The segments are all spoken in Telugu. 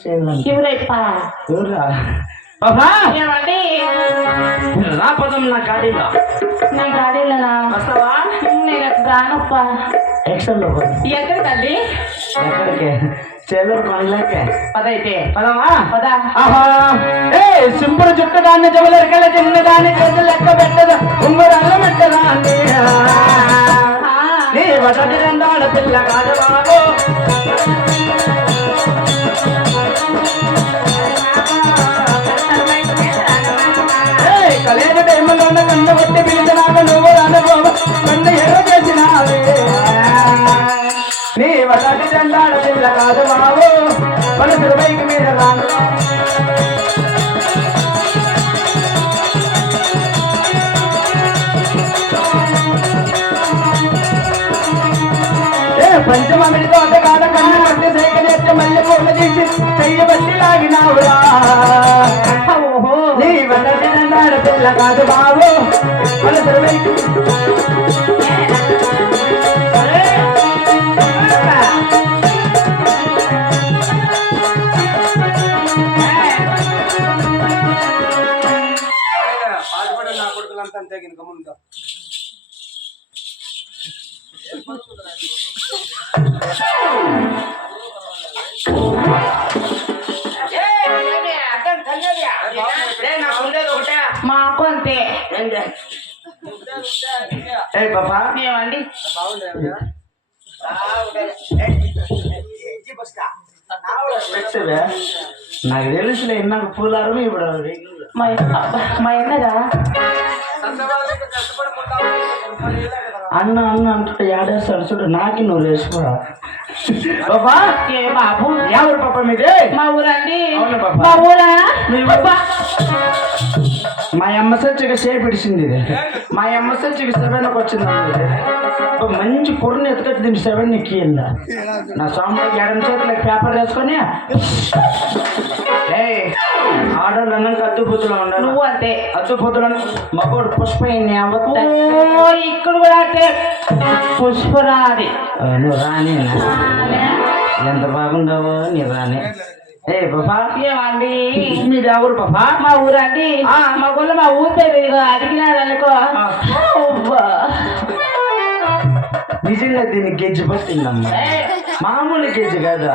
శివరయ్యప్ప ఎవరా బాబా! ఏమండి రా పదం నా గాడిలో. నా గాడీలనా? వస్తావా? నేను రానప్ప. ఎక్సెల్లో పద. ఎక్కడ తల్లి? ఎక్కడికి? చెల్లూరు కొనలేకే. పదైతే. పదమా? పద. ఆహా! ఏ సింపుల్ చుట్టు దాన్ని చిన్నదాన్ని చేతులు లెక్క పెట్టదా. ఉంగరాల పెట్టదా ఆ, నీ వసతి రెండాడ పిల్ల కాదు బాబు ఏయ్, టైంలో ఉన్న కన్ను పిలిచినాక నువ్వు రానుకోవ కన్ను ఎర్ర చేసినావే. నీ వసతి చెందాడ పిల్ల కాదు మనసు బైక్ మీద రాను. తోట లాగినావురా ఓహో నీ వసతి చెందాడ ఏ పాపా ఏమండి? నాకు తెలుసులే ఇందాక పూలారం ఇప్పుడు. మా ఎన్నదా అన్న అన్న అంటే ఏడేస్తాడు చూడు నాకి నువ్వు వేసుకోరా బాబా ఏ బాబు? ఎవరు పాప మీది? మా ఊరండి. అవును పాప. మా ఊరా? మీ ఊరు? మా అమ్మ సచ్చిగా షేప్ ఇడిచింది ఇది. మా అమ్మ సచ్చిగా సెవెన్ వచ్చింది. ఒక మంచి కుర్రని ఎత్తుకొచ్చి దీన్ని సెవెన్ ఎక్కిందా నా సోమవారికి ఎడం చేతిలో పేపర్ వేసుకొని ఏ ఆడోళ్ళు అన్నాక అద్దు బుద్ధులో ఉండాలి నువ్వు అంతే. అద్దు బుద్ధులో మగోడు పుష్ప ఇక్కడ కూడా అంటే పుష్పరాది నువ్వు రాని. ఎంత బాగుండవో నీ రాని. ఏ బాబా? ఏమండి? మీది బాబా? మా ఊరండి. మా ఊళ్ళో మా ఊరు పేరు అడిగినాడు అనుకో. నిజంగా దీన్ని గెజ్జి పట్టిందమ్మా. మామూలు గెజ్జి కదా?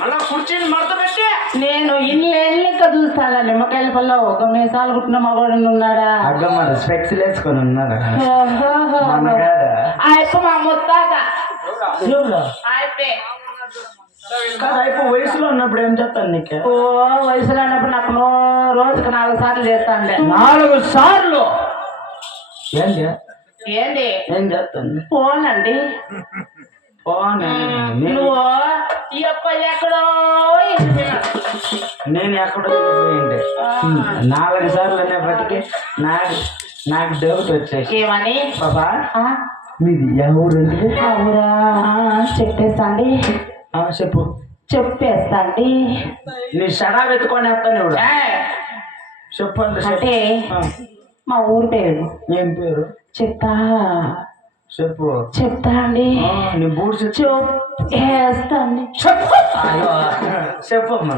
మళ్ళా కుర్చీని మడత పెట్టి నేను ఇల్లు ఎల్లిక చూస్తాను నిమ్మకాయల పల్ల ఒక మీసాలు కుట్టిన మగవాడు ఉన్నాడా? అగ్గ మరి స్పెక్స్ వేసుకొని ఉన్నాడు? ఆ మా ముత్తాత. అయిపో వయసులో ఉన్నప్పుడు ఏం చేస్తాను నీకు? ఓ వయసులో ఉన్నప్పుడు నాకు నో- రోజుకు నాలుగు సార్లు చేస్తానులే. నాలుగు సార్లు? ఏంటి ఏంది? ఏం చేస్తాను? ఫోన్ అండి నువ్వు ఈ ఎక్కడో. నేను ఎక్కడో నాలుగు సార్లు అనేప్పటికీ నాకు నాకు డౌట్ వచ్చేసి ఏమని? బాబా? మీది ఎవరండి? ఊరా చెప్పేస్తా అండి ఆ, చెప్పు. చెప్పేస్తా అండి నీ షడా వెతుకొని వస్తాను ఇప్పుడు చెప్పండి చెప్పు. అంటే మా ఊరు పేరు. ఏం పేరు? చెప్తా చెప్పు. చెప్తా అండి ఆ, నీ బూట్ చెప్పు. చెప్పేస్తా అండి చెప్పు చెప్పమ్మా.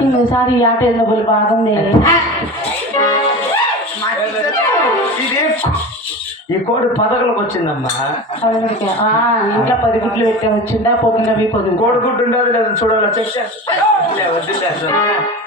ఇంకోసారి ఈ ఆట ఎన్నబుల్ బాగుంది. ఈ కోడి పదకులకు వచ్చిందమ్మా. ఇంట్లో పది గుడ్లు పెట్టే వచ్చిందా? పొద్దున్నవి పొద్దు కోడి గుడ్డు ఉండదు లేదా చూడాలి? చెక్ చేస్తా.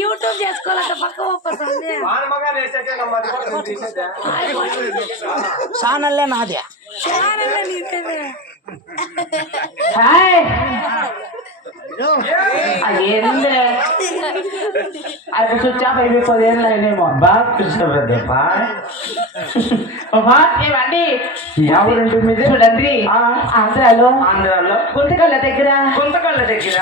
యూట్యూబ్ చేసుకోవాలంట పక్క సానల్లే నాదే హాయ్ అదేందే అది స్విచ్ ఆఫ్ అయిపోయి పదేళ్ళు అయినేమో బాగా కృష్ణప్రదీప ఏమండి ఎవరంటే మీది చూడండి. ఆంధ్రాలో ఆంధ్రాలో గుంతకళ్ళ దగ్గర గుంతకళ్ళ దగ్గర?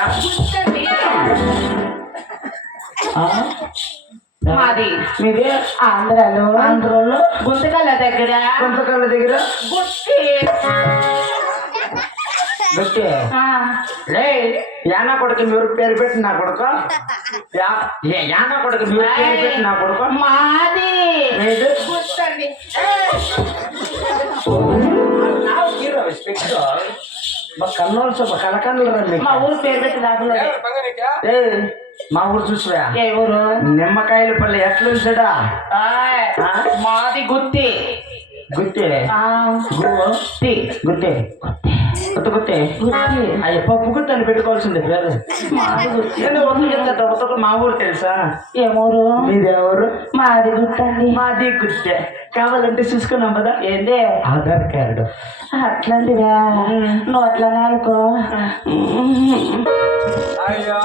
మాది మీది ఆంధ్రాలో ఆంధ్రాలో గుంతకళ్ళ దగ్గర గుంతకళ్ళ దగ్గర గుత్తి రే యానా కొడుకు మీరు పేరు పెట్టి నా కొడుకు? యానా కొడుకు మీరు పేరు పెట్టి నా కొడుకు? మాది. మీది గుర్తండి కన్నోళ్ళు రండి మా ఊరు పేరు పెట్టి నీకా? ఏ మా ఊరు చూసివా? ఏ ఊరు? నిమ్మకాయల పల్లి ఎట్లుంటాడా? మాది గుత్తి. గుట్టే. గుట్టి. గుట్టే. కొత్త గుట్టే. అయ్యి పప్పు గుట్టని పెట్టుకోవాల్సింది పేరు. ఎందుకు మా ఊరు తెలుసా? ఏమూరు? మీదేవరు మాది గుట్టండి మాది గుట్టే. కావాలంటే చూసుకున్నాం కదా ఏందే? ఆధార్ కార్డు. అట్లాంటిదా నువ్వు అట్లా అనుకో. అయ్యో.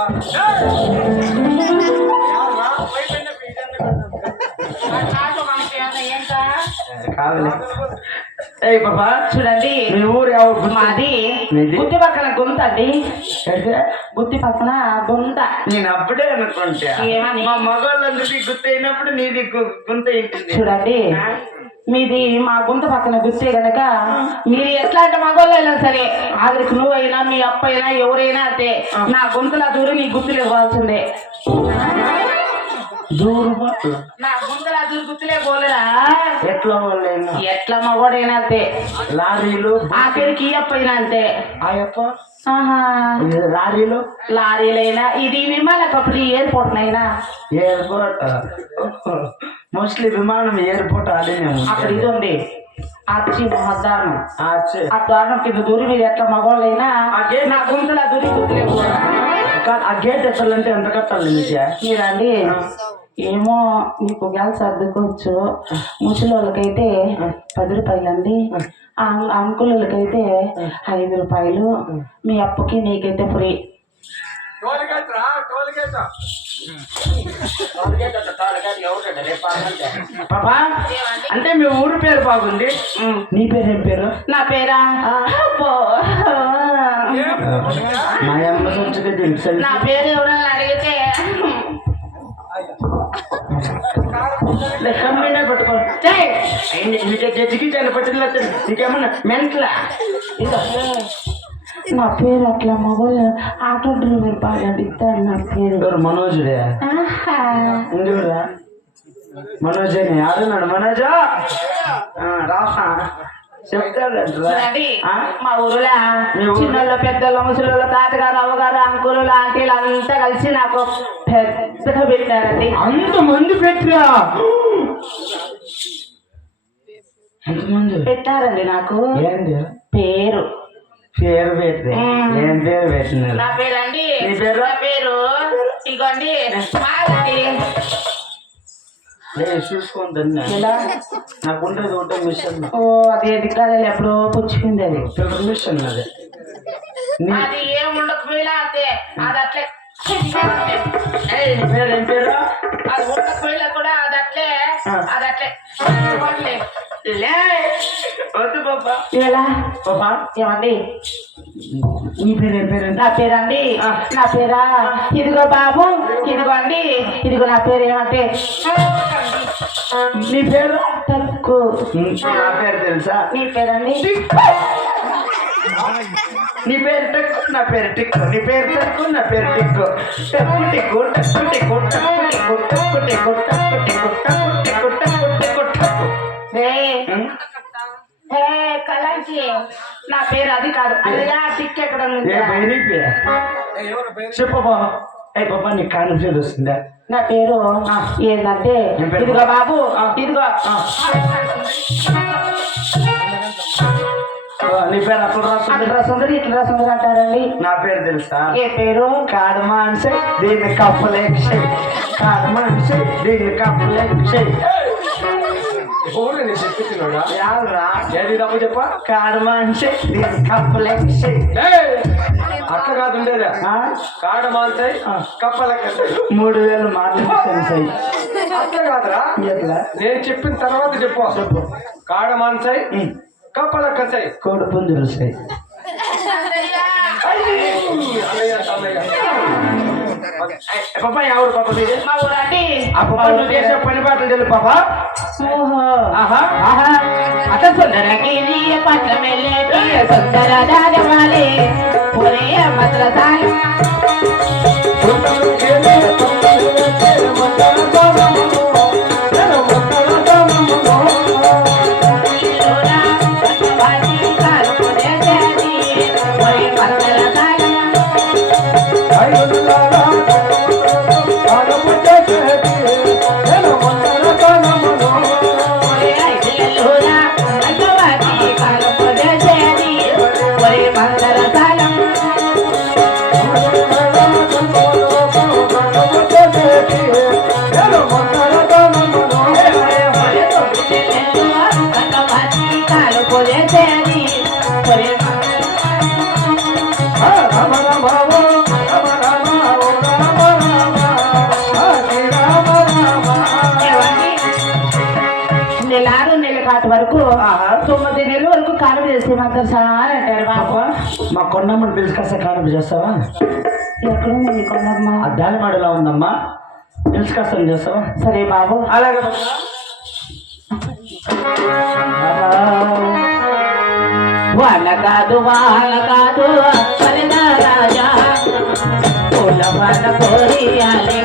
ఏ పాపా చూడండి. మీ ఊరు ఎవరు గుత్తి? మాది మీది? గుత్తి పక్కన గుంత అండి. గుత్తి పక్కన గుంత. నేను అప్పుడే అనుకుంటా. ఏమని? మా మగవాళ్ళందరికీ గుర్తు అయినప్పుడు నీది గు- గుంత ఏంటిది చూడండి. మీది మా గుంత పక్కన గుర్తే గనక మీరు ఎట్లాంటి మగవాళ్ళైనా సరే ఆఖరికి నువ్వైనా మీ అప్ప అయినా ఎవరైనా అంతే. నా గుంతలా దూరం నీ గుర్తులు ఇవ్వాల్సిందే. నా పోలేరా ఎట్లా అంతే. లారీలు? ఆఖరికి ఈ అప్ప అయినా అంతే. ఆ యొక్క ఆహా. ఇది లారీలు? లారీలైనా ఇది విమాన ఎయిర్పోర్ట్ నైనా? ఎయిర్పోర్ట్? మోస్ట్లీ విమానం ఎయిర్పోర్ట్ ఆడినాము అక్కడ ఇది ఉంది. మహద్దానం ఆ చే- ఆ దారుణం కింద దూరి మీరు ఎట్లా మగవాళ్ళైనా గేట్ నా గుంతలా దూరి ఆ గేట్ ఎత్తాలంటే ఎంత కట్టాలి నీకే? మీరండి. ఏమో మీకు గ్యాస్ సర్దుకోవచ్చు. ముసలి వాళ్ళకైతే పది రూపాయలు అండి అంకులకైతే ఐదు రూపాయలు. మీ అప్పుకి నీకైతే ఫ్రీ. టోల్ గేట్ రా టోల్ గేట్ పాపా అంటే మీ ఊరు పేరు బాగుంది. నీ పేరు ఏం పేరు? నా పేరా? నా పేరు ఎవరైనా అడిగితే మెంట్లా? నా పేరు అట్లా మొబైల్ ఆటో డ్రైవర్ బాగా అడుగుతాడు నా పేరు. మనోజుడే? మనోజ్ ఆడున్నాడు మనోజా? రాసా మా ఊరులో? చిన్నోళ్ళు పెద్దోళ్ళు ముసలోళ్ళు తాతగారు అవ్వగారు అంకులు ఆంటీలు అంతా కలిసి నాకు పెద్దగా పెట్టారండి. అంత మంది పెట్టరా? ఎంతమంది పెట్టారండి నాకు. పేరు. పేరు పెట్టి. మ్మ్. ఏం పేరు పెట్టినారు? నా పేరండి పేరు? ఇగోండి ఓ అది ఎదిగాలి ఎప్పుడో పుచ్చుకుంది అది. మిషన్ అది. అది ఏముండదు మీలా అంతే. అది అట్లే. పేరేం పేరు? అది ఉండకపోయినా కూడా అది అట్లే. అది అట్లే. లే. ఎలా ఏమండి నీ పేరు పేరు నా పేరండి. నా పేరా ఇదిగో బాబు ఇదిగో అండి ఇదిగో నా పేరు ఏమంటే నీ పేరు తక్కువ నా పేరు తెలుసా నీ పేరండి నీ పేరు టక్కు నా పేరు టిక్కు నీ పేరు టక్కు నా పేరు టిక్కు టక్కు టిక్కు టక్కు టిక్కు టక్కు టిక్కు టక్కు టిక్కు టక్కు టిక్కు టక్కు టిక్కు టక్కు టిక్కు టక్కు హే? హే కలాంచి నా పేరు అది కాదు. అదిగా టిక్ ఎక్కడ ఉంది? ఏ బాబా. ఏ బాబా నీకు కాన్ఫిడెన్స్ వస్తుందా? నా పేరు ఏంటంటే? ఇదిగో బాబు ఆ. ఇదిగో. ఆ. నీ పేరు అట్లా రాస్తుంది అట్లా సుందరి ఇట్లా సుందరి అంటారండి. నా పేరు తెలుసా? ఏ పేరు? కాడు మాన్సే దీన్ని కప్పలేక్షే కాడు మాన్సే దీన్ని కప్పలేక్షే ఎవరు నేను యావరా ఏది తప్పు చెప్ప! అట్లా కాదు ఉండేదా మూడు వేలు మాట్లాడుతాను సై అట్లా కాదురా? నేను చెప్పిన తర్వాత చెప్పు. చెప్పు. కాడ మాంసాయి కప్పలెక్కతాయి కోడి పుంజులు సై పాప ఎవరు పాప ఆ నువ్వు చేసే పని పాటలు తెలుసు పాప. ಓಹೋ ಆಹಾ ಆಹಾ ಅತ ಸುಂದರ ಗಿರಿಯ ಪಟ್ಟ ಮೇಲೆ ಪ್ರಿಯ ಸುಂದರ ದಾದವಾಲೆ ಪುರಿಯ ಮದ್ರ ಸಾಲ సార్ అంటారు బాబు. మా కొండమ్మని పిలుచుకొస్తే కానుక చేస్తావా? ఎక్కడుంది మీ కొండమ్మ? దానిమాడలో ఉందమ్మా. పిలుచుకొస్తాను చేస్తావా? సరే బాబు. అలాగే వాళ్ళ కాదు వాళ్ళ కాదు రాజా. పూల వాళ్ళ కోరియాలే